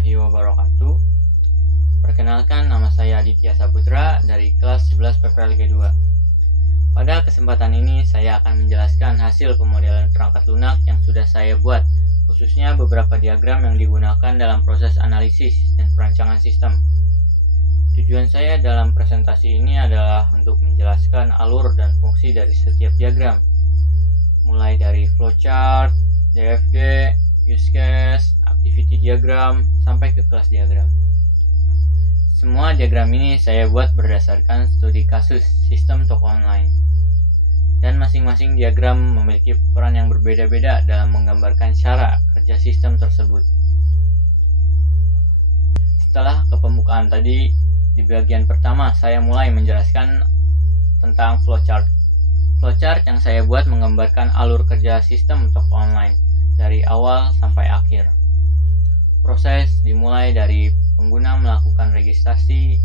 warahmatullahi wabarakatuh. Perkenalkan, nama saya Aditya Saputra dari kelas 11 PPL Liga 2. Pada kesempatan ini saya akan menjelaskan hasil pemodelan perangkat lunak yang sudah saya buat, khususnya beberapa diagram yang digunakan dalam proses analisis dan perancangan sistem. Tujuan saya dalam presentasi ini adalah untuk menjelaskan alur dan fungsi dari setiap diagram, mulai dari flowchart, DFD, use case, activity diagram, sampai ke kelas diagram. Semua diagram ini saya buat berdasarkan studi kasus sistem toko online. Dan masing-masing diagram memiliki peran yang berbeda-beda dalam menggambarkan cara kerja sistem tersebut. Setelah kepembukaan tadi, di bagian pertama saya mulai menjelaskan tentang flowchart. Flowchart yang saya buat menggambarkan alur kerja sistem toko online dari awal sampai akhir. Proses dimulai dari pengguna melakukan registrasi.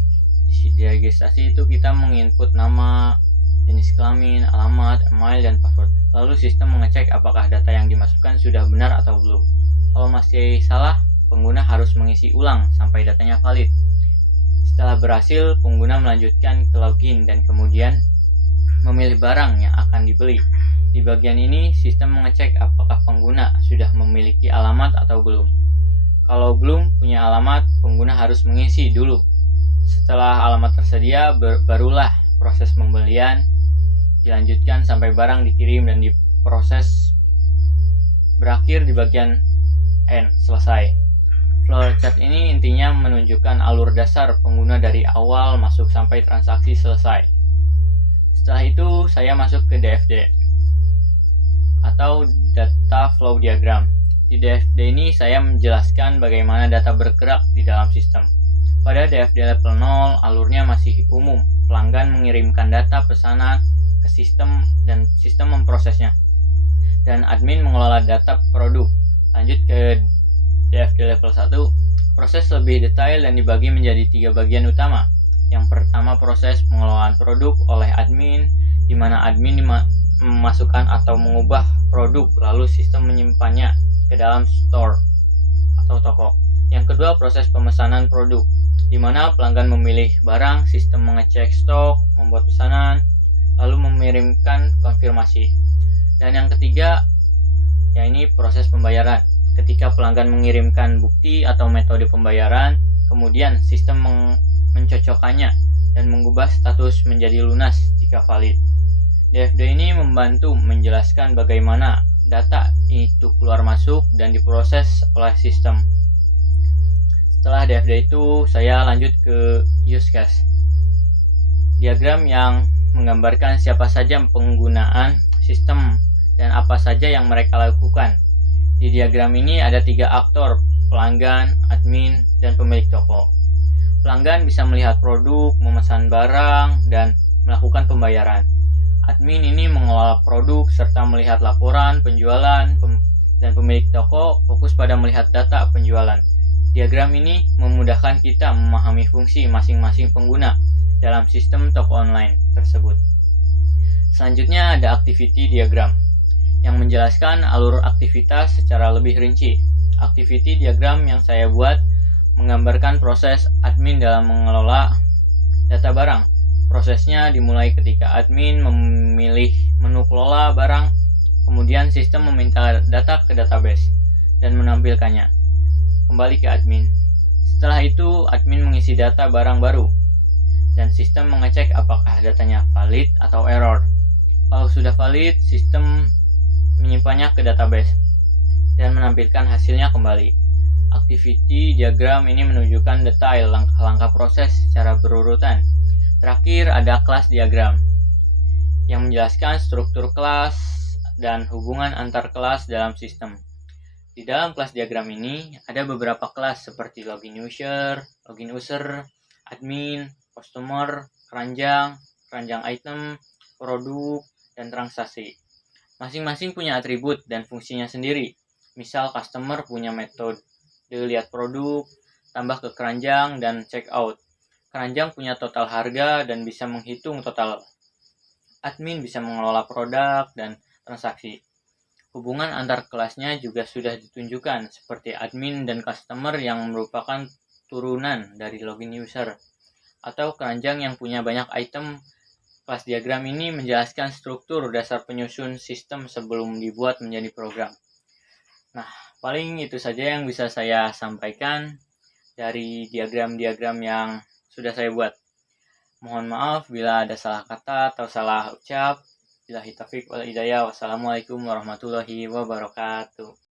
Di registrasi itu kita menginput nama, jenis kelamin, alamat, email, dan password. Lalu sistem mengecek apakah data yang dimasukkan sudah benar atau belum. Kalau masih salah, pengguna harus mengisi ulang sampai datanya valid. Setelah berhasil, pengguna melanjutkan ke login dan kemudian memilih barang yang akan dibeli. Di bagian ini, sistem mengecek apakah pengguna sudah memiliki alamat atau belum. Kalau belum punya alamat, pengguna harus mengisi dulu. Setelah alamat tersedia, barulah proses pembelian dilanjutkan sampai barang dikirim dan diproses. Berakhir di bagian N, selesai. Flowchart ini intinya menunjukkan alur dasar pengguna dari awal masuk sampai transaksi selesai. Setelah itu, saya masuk ke DFD atau Data Flow Diagram. Di DFD ini saya menjelaskan bagaimana data bergerak di dalam sistem. Pada DFD level 0, alurnya masih umum. Pelanggan mengirimkan data pesanan ke sistem dan sistem memprosesnya. Dan admin mengelola data produk. Lanjut ke DFD level 1, proses lebih detail dan dibagi menjadi 3 bagian utama. Yang pertama, proses pengelolaan produk oleh admin, di mana admin memasukkan atau mengubah produk, lalu sistem menyimpannya ke dalam store atau toko. Yang kedua, proses pemesanan produk, di mana pelanggan memilih barang, sistem mengecek stok, membuat pesanan, lalu mengirimkan konfirmasi. Dan yang ketiga, ini proses pembayaran. Ketika pelanggan mengirimkan bukti atau metode pembayaran, kemudian sistem mencocokkannya dan mengubah status menjadi lunas jika valid. DFD ini membantu menjelaskan bagaimana data itu keluar masuk dan diproses oleh sistem. Setelah DFD itu, saya lanjut ke use case. Diagram yang menggambarkan siapa saja penggunaan sistem dan apa saja yang mereka lakukan. Di diagram ini ada 3 aktor, pelanggan, admin, dan pemilik toko. Pelanggan bisa melihat produk, memesan barang, dan melakukan pembayaran. Admin ini mengelola produk serta melihat laporan penjualan, dan pemilik toko fokus pada melihat data penjualan. Diagram ini memudahkan kita memahami fungsi masing-masing pengguna dalam sistem toko online tersebut. Selanjutnya ada activity diagram yang menjelaskan alur aktivitas secara lebih rinci. Activity diagram yang saya buat menggambarkan proses admin dalam mengelola data barang. Prosesnya dimulai ketika admin memilih menu kelola barang, kemudian sistem meminta data ke database dan menampilkannya kembali ke admin. Setelah itu, admin mengisi data barang baru dan sistem mengecek apakah datanya valid atau error. Kalau sudah valid, sistem menyimpannya ke database dan menampilkan hasilnya kembali. Activity diagram ini menunjukkan detail langkah-langkah proses secara berurutan. Terakhir ada kelas diagram yang menjelaskan struktur kelas dan hubungan antar kelas dalam sistem. Di dalam kelas diagram ini ada beberapa kelas seperti login user, admin, customer, keranjang item, produk, dan transaksi. Masing-masing punya atribut dan fungsinya sendiri. Misal customer punya metode lihat produk, tambah ke keranjang, dan check out. Keranjang punya total harga dan bisa menghitung total. Admin bisa mengelola produk dan transaksi. Hubungan antar kelasnya juga sudah ditunjukkan, seperti admin dan customer yang merupakan turunan dari login user, atau keranjang yang punya banyak item. Kelas diagram ini menjelaskan struktur dasar penyusun sistem sebelum dibuat menjadi program. Nah, paling itu saja yang bisa saya sampaikan dari diagram-diagram yang sudah saya buat. Mohon maaf bila ada salah kata atau salah ucap. Billahi taufiq wal hidayah. Wassalamualaikum warahmatullahi wabarakatuh.